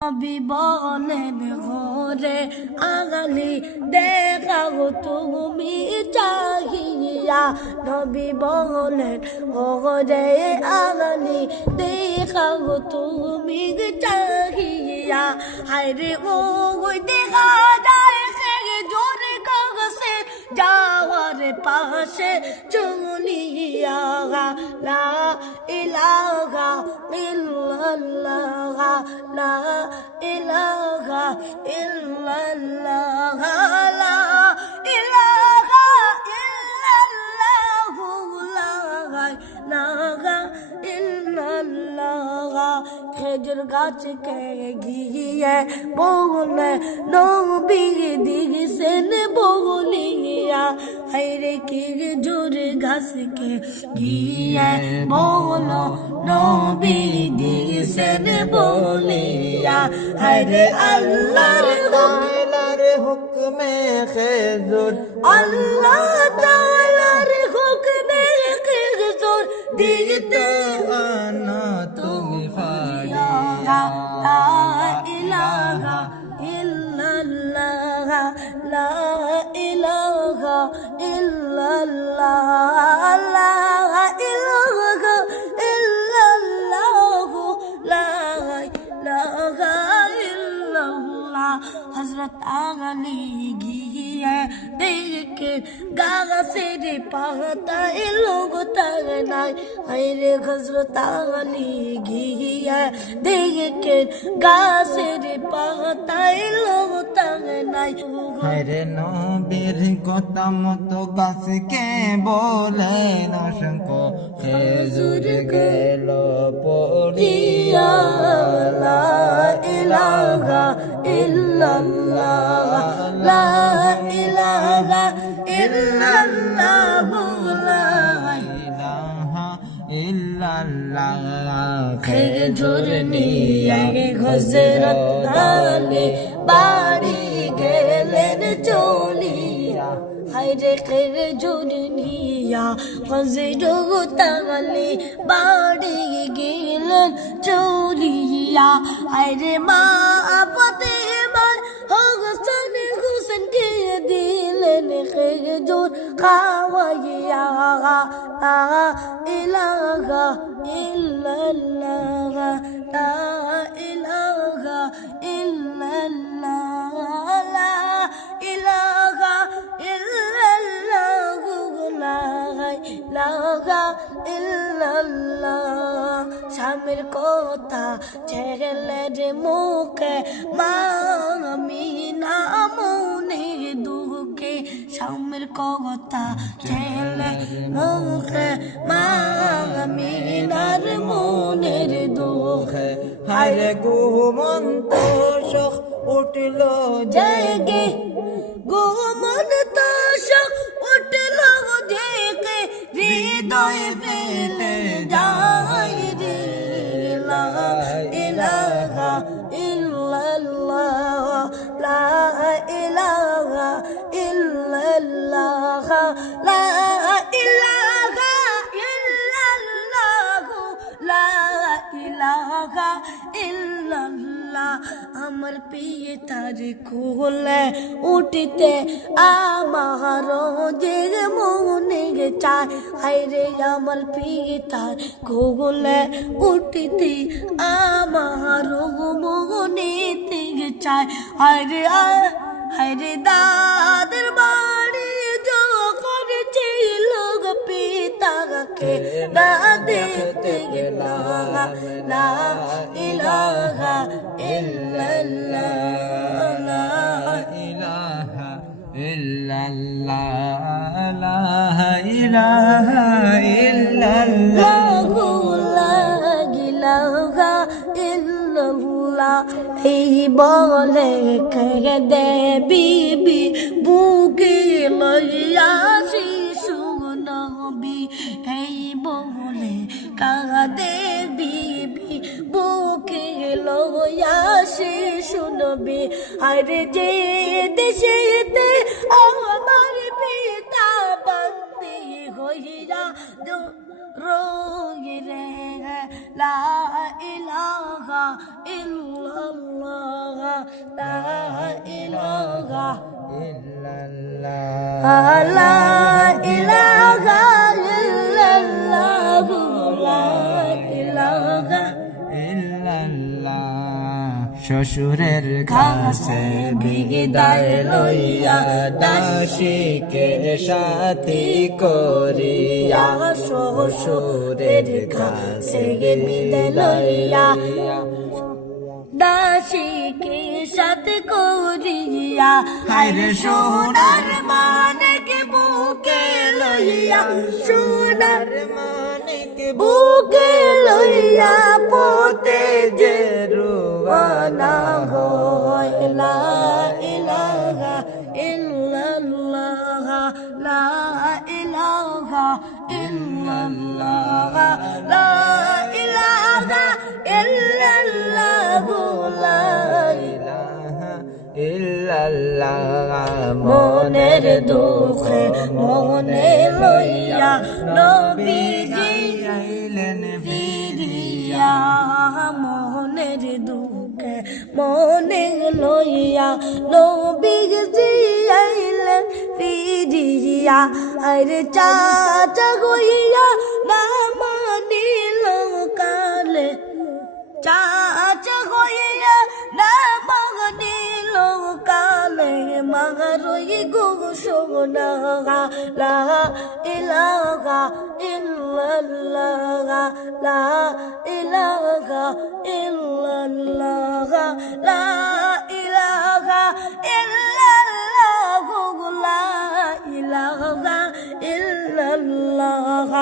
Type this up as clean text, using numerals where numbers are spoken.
নবী বলেন ঘরে আগালি দেখাও তুমি চাহিয়া। নবী বলেন ঘরে আগালি দেখাও তুমি চাহিয়া। হায়রে ওই দেখা যায় সে জোরে কাগজে যাওয়ার পাশে চলিয়া। লা ইলাহা ইল্লাল্লাহ, লা ইলাহা ইল্লাল্লাহ, লা ইলাহা ইল্লাল্লাহ, লা ইলাহা ইল্লাল্লাহ। খেজুর গাছকে গিয়ে বলে নবী দিয়েছেন বলিয়া। হায়রে খেজুর গাছকে গিয়ে বলো নবী দিয়েছেন বলিয়া। হায়রে আল্লাহর হুকমে খেজুর, আল্লাহ তাআলার হুকমে খেজুর দিতে আনা তুমি ফারিয়া। লা ইলাহা ইল্লাল্লাহ, লা ইলাহা ইল্লাল্লাহ, লা ইলাহা ইল্লাল্লাহ, লা ইলাহা ইল্লাল্লাহ। হযরত আলী গিয়ে দেখে গাছের পাতায় লোক তার নাই। হায়রে হযরত আলী গিয়ে দেখে গাছের পাতায় লোক তার নাই। হায়রে নবীর কথা মতো গাছকে বলেন অসংখ্য খেজুর গেল পড়িয়া। লা ইলাহা ইল্লাল্লাহ, লা ইলাহা ইল্লাল্লাহ, লা ইলাহা ইল্লাল্লাহ। খেজুর নিয়ে হযরত আলী বাড়ি গেলেন চলিয়া। হায়রে খেজুর নিয়া হযরত আলী বাড়ি গেলেন চলিয়া। হায়রে মা ফাতেমা হাসান হুসেনকে দিলেন খেজুর খাওয়াইয়া। লা ইলাহা ইল্লাল্লাহ, লা ইলাহা ইল্লাল্লাহ, লা ইলাহা ইল্লাল্লাহ, লা ইলাহা ইল্লাল্লাহ। স্বামীর কথা ছেলের মুখে মা আমিনা মনে দুঃখে। স্বামীর কথা ছেলের মুখে মা আমিনার মনের দুঃখে। হায়রে ঘুমন্ত শোক উঠল জেগে ঘুমন্ত শোক উঠল জেগে, হৃদয় ফেলে যায় রে। লা ইলাহা ইল্লাল্লাহ, লা ইলাহা ইল্লাল্লাহ, লা ইলাহা ইল্লাল্লাহ, লা ইলাহা ইল্লাল্লাহ। আমার পিতার কোলে উঠিতে আমার যে মনে চায়। হায়রে আমার পিতার কোলে উঠিতে আমার মনে চায়। হায়রে হায়রে দাদের বাড়ি যখন ছিল পিতাকে না দেখতে গেলাম। লা ইলাহা ইল্লাল্লাহ, লা ইলাহা ইল্লাল্লাহ, লা ইলাহা ইল্লাল্লাহ, লা ইলাহা ইল্লাল্লাহ। এই বলে দে বিবি বুকে লইয়া শিশু নবী। এই বলে কাঁদে বিবি বুকে লইয়া শিশু নবী। আর যে দেশেতে আমার পিতা বন্দী হইয়া রোগে রে লা ইলাহা ইল্লাল্লাহ লা ইলাহা ইল্লাল্লাহ লা ইলাহা ইল্লাল্লাহ লা ইলাহা ইল্লাল্লাহ শ্বশুরের কাছে বিদায় লইয়া দাসীকে সাথী করিয়া শ্বশুরের কাছে বিদায় লইয়া দাসীকে সাথ করিয়া হায়রে সোনার মানিক বুকে লইয়া সোনার মানিক বুকে লইয়া পথে যে রুয়ানা হয় লা ইলাহা ইল্লাল্লাহ লা ইলাহা ইল্লাল্লাহ লা ইলাহা ইল্লাল্লাহ লা ইলাহা ইল্লাল্লাহ মনের দুঃখে মনে লইয়া নবীজি আইলেন ফিরিয়া মনের দুঃখে মনে লইয়া নবীজি আইলেন ফিরিয়া আর চাচা হইয়া না মানিল কালে চাচা হইয়া না মানিল কালে মারই গো সোনা লা ইলাহা ইল্লাল্লাহ লা ইলাহা ইল্লাল্লাহ লা ইলাহা ইল্লাল্লাহ লা ইলাহা ইল্লাল্লাহ